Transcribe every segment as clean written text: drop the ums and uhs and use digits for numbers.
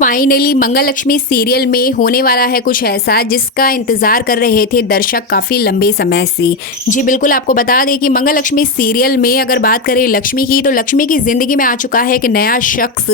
Finally मंगल Lakshmi serial में होने वाला है कुछ ऐसा जिसका इंतज़ार कर रहे थे दर्शक काफ़ी लंबे समय से। जी बिल्कुल, आपको बता दें कि मंगल लक्ष्मी सीरियल में अगर बात करें लक्ष्मी की, तो लक्ष्मी की ज़िंदगी में आ चुका है एक नया शख्स।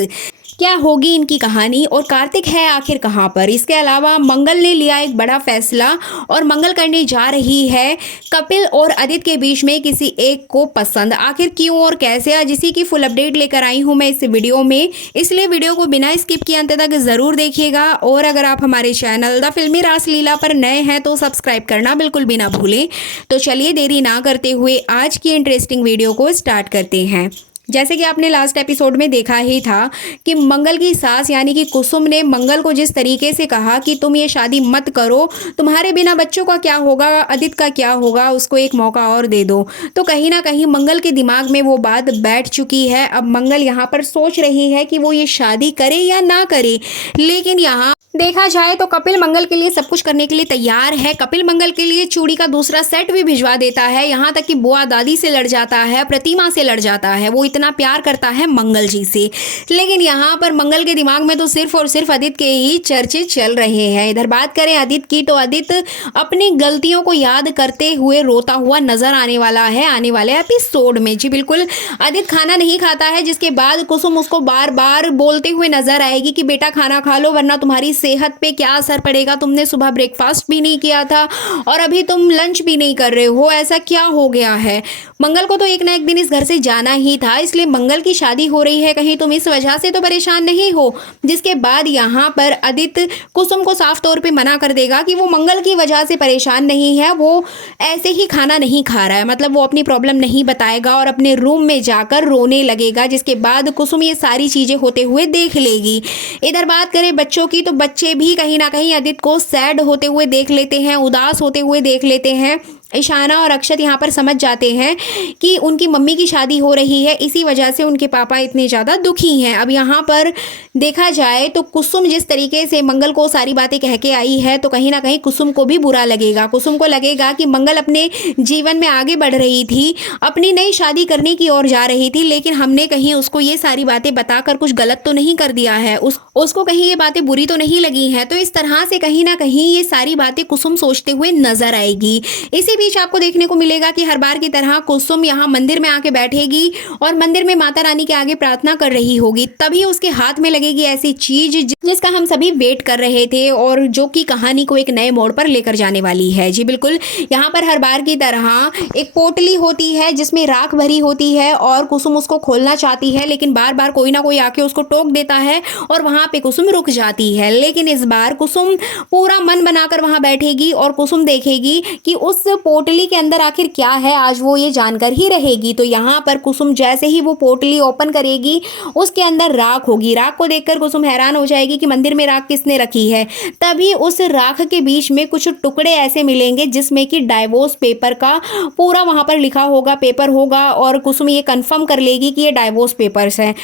क्या होगी इनकी कहानी और कार्तिक है आखिर कहाँ पर? इसके अलावा मंगल ने लिया एक बड़ा फैसला और मंगल करने जा रही है कपिल और आदित्य के बीच में किसी एक को पसंद। आखिर क्यों और कैसे, आज इसी की फुल अपडेट लेकर आई हूँ मैं इस वीडियो में, इसलिए वीडियो को बिना स्किप किए अंत तक ज़रूर देखिएगा। और अगर आप हमारे चैनल द फिल्मी रासलीला पर नए हैं तो सब्सक्राइब करना बिल्कुल भी ना भूलें। तो चलिए देरी ना करते हुए आज की इंटरेस्टिंग वीडियो को स्टार्ट करते हैं। जैसे कि आपने लास्ट एपिसोड में देखा ही था कि मंगल की सास यानी कि कुसुम ने मंगल को जिस तरीके से कहा कि तुम ये शादी मत करो, तुम्हारे बिना बच्चों का क्या होगा, आदित्य का क्या होगा, उसको एक मौका और दे दो। तो कहीं ना कहीं मंगल के दिमाग में वो बात बैठ चुकी है। अब मंगल यहाँ पर सोच रही है कि वो ये शादी करे या ना करे। लेकिन यहाँ देखा जाए तो कपिल मंगल के लिए सब कुछ करने के लिए तैयार है। कपिल मंगल के लिए चूड़ी का दूसरा सेट भी भिजवा देता है, यहाँ तक कि बुआ दादी से लड़ जाता है, प्रतिमा से लड़ जाता है। वो इतना प्यार करता है मंगल जी से। लेकिन यहाँ पर मंगल के दिमाग में तो सिर्फ और सिर्फ आदित्य के ही चर्चे चल रहे हैं। इधर बात करें आदित्य की, तो आदित्य अपनी गलतियों को याद करते हुए रोता हुआ नजर आने वाला है आने वाले एपिसोड में। जी बिल्कुल, आदित्य खाना नहीं खाता है, जिसके बाद कुसुम उसको बार बार बोलते हुए नजर आएगी कि बेटा खाना खा लो वरना तुम्हारी सेहत पे क्या असर पड़ेगा। तुमने सुबह ब्रेकफास्ट भी नहीं किया था और अभी तुम लंच भी नहीं कर रहे हो, ऐसा क्या हो गया है? मंगल को तो एक ना एक दिन इस घर से जाना ही था, इसलिए मंगल की शादी हो रही है, कहीं तुम इस वजह से तो परेशान नहीं हो। जिसके बाद यहाँ पर आदित्य कुसुम को साफ तौर पे मना कर देगा कि वो मंगल की वजह से परेशान नहीं है, वो ऐसे ही खाना नहीं खा रहा है, मतलब वो अपनी प्रॉब्लम नहीं बताएगा और अपने रूम में जाकर रोने लगेगा। जिसके बाद कुसुम ये सारी चीजें होते हुए देख लेगी। इधर बात करें बच्चों की, तो बच्चे भी कहीं ना कहीं आदित्य को सैड होते हुए देख लेते हैं, उदास होते हुए देख लेते हैं। ईशाना और अक्षत यहाँ पर समझ जाते हैं कि उनकी मम्मी की शादी हो रही है, इसी वजह से उनके पापा इतने ज़्यादा दुखी हैं। अब यहाँ पर देखा जाए तो कुसुम जिस तरीके से मंगल को सारी बातें कह के आई है, तो कहीं ना कहीं कुसुम को भी बुरा लगेगा। कुसुम को लगेगा कि मंगल अपने जीवन में आगे बढ़ रही थी, अपनी नई शादी करने की ओर जा रही थी, लेकिन हमने कहीं उसको ये सारी बातें बताकर कुछ गलत तो नहीं कर दिया है, उसको कहीं ये बातें बुरी तो नहीं लगी हैं। तो इस तरह से कहीं ना कहीं ये सारी बातें कुसुम सोचते हुए नजर आएगी। इसी बीच आपको देखने को मिलेगा कि हर बार की तरह कुसुम यहाँ मंदिर में आके बैठेगी और मंदिर में माता रानी के आगे प्रार्थना कर रही होगी। तभी उसके हाथ में लगेगी ऐसी चीज जिसका हम सभी वेट कर रहे थे और जो कि कहानी को एक नए मोड़ पर लेकर जाने वाली है। जी बिल्कुल, यहाँ पर हर बार की तरह एक पोटली होती है जिसमें राख भरी होती है और कुसुम उसको खोलना चाहती है, लेकिन बार बार कोई ना कोई आके उसको टोक देता है और वहां पे कुसुम रुक जाती है। लेकिन इस बार कुसुम पूरा मन बनाकर वहां बैठेगी और कुसुम देखेगी कि उस पोटली के अंदर आखिर क्या है, आज वो ये जानकर ही रहेगी। तो यहाँ पर कुसुम जैसे ही वो पोटली ओपन करेगी, उसके अंदर राख होगी। राख को देखकर कुसुम हैरान हो जाएगी कि मंदिर में राख किसने रखी है। तभी उस राख के बीच में कुछ टुकड़े ऐसे मिलेंगे जिसमें कि डाइवोर्स पेपर का पूरा वहां पर लिखा होगा, पेपर होगा, और कुसुम ये कंफर्म कर लेगी कि ये डाइवोर्स पेपर्स हैं।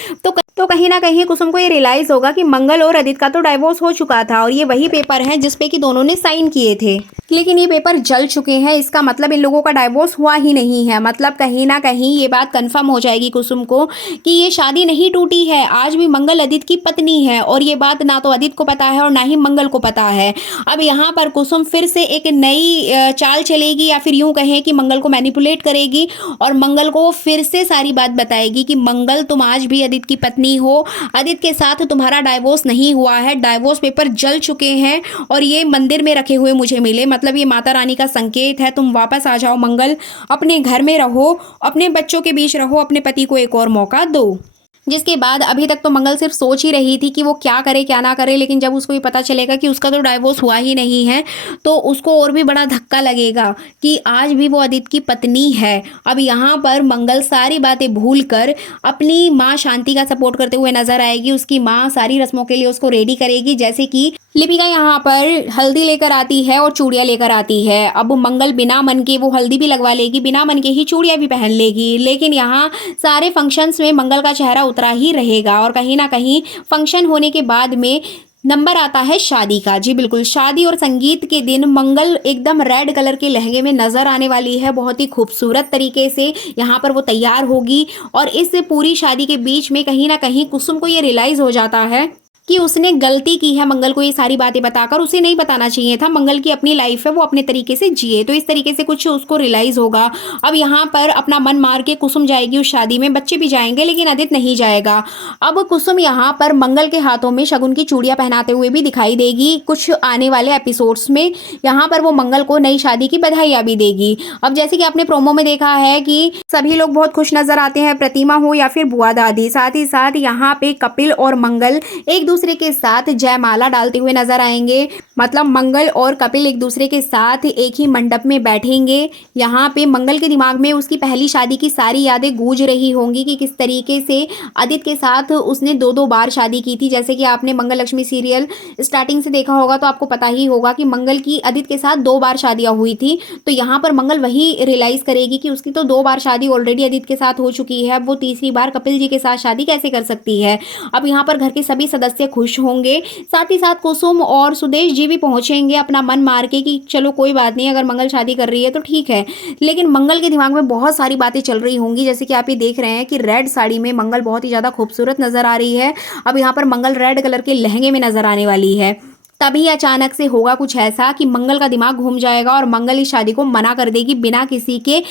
तो कहीं ना कहीं कुसुम को ये रियलाइज होगा कि मंगल और आदित्य का तो डाइवोर्स हो चुका था और ये वही पेपर हैं जिसपे कि दोनों ने साइन किए थे, लेकिन ये पेपर जल चुके हैं। इसका मतलब इन लोगों का डाइवोर्स हुआ ही नहीं है। मतलब कहीं ना कहीं ये बात कंफर्म हो जाएगी कुसुम को कि ये शादी नहीं टूटी है, आज भी मंगल आदित्य की पत्नी है। और ये बात ना तो आदित्य को पता है और ना ही मंगल को पता है। अब यहाँ पर कुसुम फिर से एक नई चाल चलेगी, या फिर यूं कहें कि मंगल को मैनिपुलेट करेगी और मंगल को फिर से सारी बात बताएगी कि मंगल तुम आज भी आदित्य की पत्नी हो, आदित्य के साथ तुम्हारा डाइवोर्स नहीं हुआ है, डाइवोर्स पेपर जल चुके हैं और ये मंदिर में रखे हुए मुझे मिले, मतलब ये माता रानी का संकेत है। तुम वापस आ जाओ मंगल, अपने घर में रहो, अपने बच्चों के बीच रहो, अपने पति को एक और मौका दो। जिसके बाद अभी तक तो मंगल सिर्फ सोच ही रही थी कि वो क्या करे क्या ना करे, लेकिन जब उसको ये पता चलेगा कि उसका तो डाइवोर्स हुआ ही नहीं है, तो उसको और भी बड़ा धक्का लगेगा कि आज भी वो आदित्य की पत्नी है। अब यहाँ पर मंगल सारी बातें भूलकर अपनी माँ शांति का सपोर्ट करते हुए नजर आएगी। उसकी माँ सारी रस्मों के लिए उसको रेडी करेगी, जैसे कि लिपिका यहाँ पर हल्दी लेकर आती है और चूड़ियाँ लेकर आती है। अब मंगल बिना मन के वो हल्दी भी लगवा लेगी, बिना मन के ही चूड़ियाँ भी पहन लेगी। लेकिन यहाँ सारे फंक्शंस में मंगल का चेहरा उतरा ही रहेगा और कहीं ना कहीं फंक्शन होने के बाद में नंबर आता है शादी का। जी बिल्कुल, शादी और संगीत के दिन मंगल एकदम रेड कलर के लहंगे में नजर आने वाली है, बहुत ही खूबसूरत तरीके से यहाँ पर वो तैयार होगी। और इस पूरी शादी के बीच में कहीं ना कहीं कुसुम को ये रियलाइज हो जाता है कि उसने गलती की है मंगल को ये सारी बातें बताकर, उसे नहीं बताना चाहिए था। मंगल की अपनी लाइफ है, वो अपने तरीके से जिए। तो इस तरीके से कुछ उसको रियलाइज होगा। अब यहाँ पर अपना मन मार के कुसुम जाएगी उस शादी में, बच्चे भी जाएंगे लेकिन आदित्य नहीं जाएगा। अब कुसुम यहाँ पर मंगल के हाथों में शगुन की चूड़ियां पहनाते हुए भी दिखाई देगी कुछ आने वाले एपिसोड्स में। यहाँ पर वो मंगल को नई शादी की बधाइयां भी देगी। अब जैसे कि आपने प्रोमो में देखा है कि सभी लोग बहुत खुश नजर आते हैं, प्रतिमा हो या फिर बुआ दादी। साथ ही साथ यहाँ पे कपिल और मंगल एक दूसरे के साथ जयमाला डालते हुए नजर आएंगे। मतलब मंगल और कपिल एक दूसरे के साथ एक ही मंडप में बैठेंगे। यहाँ पे मंगल के दिमाग में उसकी पहली शादी की सारी यादें गूंज रही होंगी कि किस तरीके से आदित्य के साथ उसने दो बार शादी की थी। जैसे कि आपने मंगल लक्ष्मी सीरियल स्टार्टिंग से देखा होगा तो आपको पता ही होगा कि मंगल की आदित्य के साथ 2 बार शादियां हुई थी। तो यहाँ पर मंगल वही रियलाइज करेगी कि उसकी तो 2 बार शादी ऑलरेडी आदित्य के साथ हो चुकी है, अब वो तीसरी बार कपिल जी के साथ शादी कैसे कर सकती है। अब यहाँ पर घर के सभी सदस्य खुश होंगे। साथ ही साथ कुसुम और सुदेश जी भी पहुंचेंगे अपना मन मार के कि चलो कोई बात नहीं, अगर मंगल शादी कर रही है तो ठीक है। लेकिन मंगल के दिमाग में बहुत सारी बातें चल रही होंगी। जैसे कि आप ये देख रहे हैं कि रेड साड़ी में मंगल बहुत ही ज्यादा खूबसूरत नजर आ रही है। अब यहाँ पर मंगल रेड कलर के लहंगे में नजर आने वाली है। तभी अचानक से होगा कुछ ऐसा कि मंगल का दिमाग घूम जाएगा और मंगल इस शादी को मना कर देगी बिना किसी के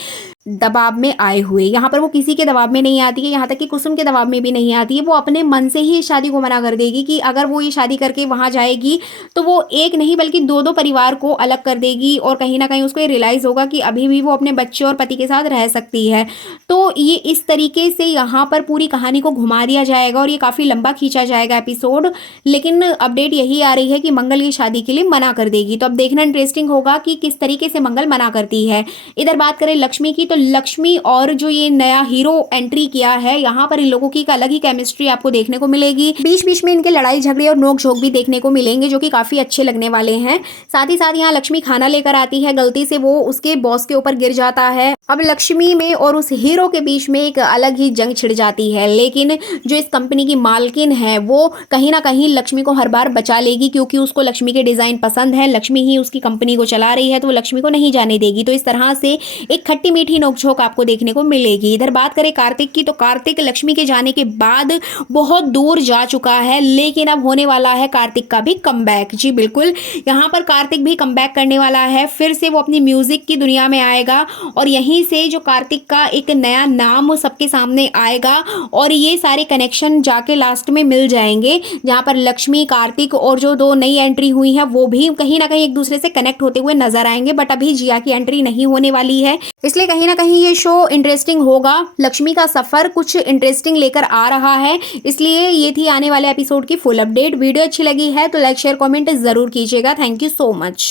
दबाव में आए हुए। यहाँ पर वो किसी के दबाव में नहीं आती है, यहाँ तक कि कुसुम के दबाव में भी नहीं आती है। वो अपने मन से ही इस शादी को मना कर देगी कि अगर वो ये शादी करके वहाँ जाएगी तो वो एक नहीं बल्कि 2 परिवार को अलग कर देगी। और कहीं ना कहीं उसको ये रियलाइज़ होगा कि अभी भी वो अपने बच्चे और पति के साथ रह सकती है। तो ये इस तरीके से यहाँ पर पूरी कहानी को घुमा दिया जाएगा और ये काफ़ी लंबा खींचा जाएगा एपिसोड। लेकिन अपडेट यही आ रही है कि मंगल की शादी के लिए मना कर देगी। तो अब देखना इंटरेस्टिंग होगा कि किस तरीके से मंगल मना करती है। इधर बात करें लक्ष्मी की, तो लक्ष्मी और जो ये नया हीरो एंट्री किया है, यहाँ पर इन लोगों की एक अलग ही केमिस्ट्री आपको देखने को मिलेगी। बीच बीच में इनके लड़ाई झगड़े और नोक झोंक भी देखने को मिलेंगे जो कि काफी अच्छे लगने वाले हैं। साथ ही साथ यहाँ लक्ष्मी खाना लेकर आती है, गलती से वो उसके बॉस के ऊपर गिर जाता है। अब लक्ष्मी में और उस हीरो के बीच में एक अलग ही जंग छिड़ जाती है। लेकिन जो इस कंपनी की मालकिन है वो कहीं ना कहीं लक्ष्मी को हर बार बचा लेगी, क्योंकि उसको लक्ष्मी के डिजाइन पसंद है। लक्ष्मी ही उसकी कंपनी को चला रही है तो वो लक्ष्मी को नहीं जाने देगी। तो इस तरह से एक खट्टी मीठी नोकझोंक आपको देखने को मिलेगी। इधर बात करें कार्तिक की, तो कार्तिक लक्ष्मी के जाने के बाद बहुत दूर जा चुका है, लेकिन अब होने वाला है कार्तिक का भी कमबैक। जी बिल्कुल, यहाँ पर कार्तिक भी कमबैक करने वाला है। फिर से वो अपनी म्यूजिक की दुनिया में आएगा और यहीं से जो कार्तिक का एक नया नाम सबके सामने आएगा और ये सारे कनेक्शन जाके लास्ट में मिल जाएंगे, जहाँ पर लक्ष्मी, कार्तिक और जो 2 नई एंट्री हुई है वो भी कहीं ना कहीं एक दूसरे से कनेक्ट होते हुए नजर आएंगे। बट अभी जिया की एंट्री नहीं होने वाली है, इसलिए कहीं ना कहीं ये शो इंटरेस्टिंग होगा। लक्ष्मी का सफर कुछ इंटरेस्टिंग लेकर आ रहा है, इसलिए ये थी आने वाले एपिसोड की फुल अपडेट। वीडियो अच्छी लगी है तो लाइक शेयर कमेंट जरूर कीजिएगा। Thank you so much.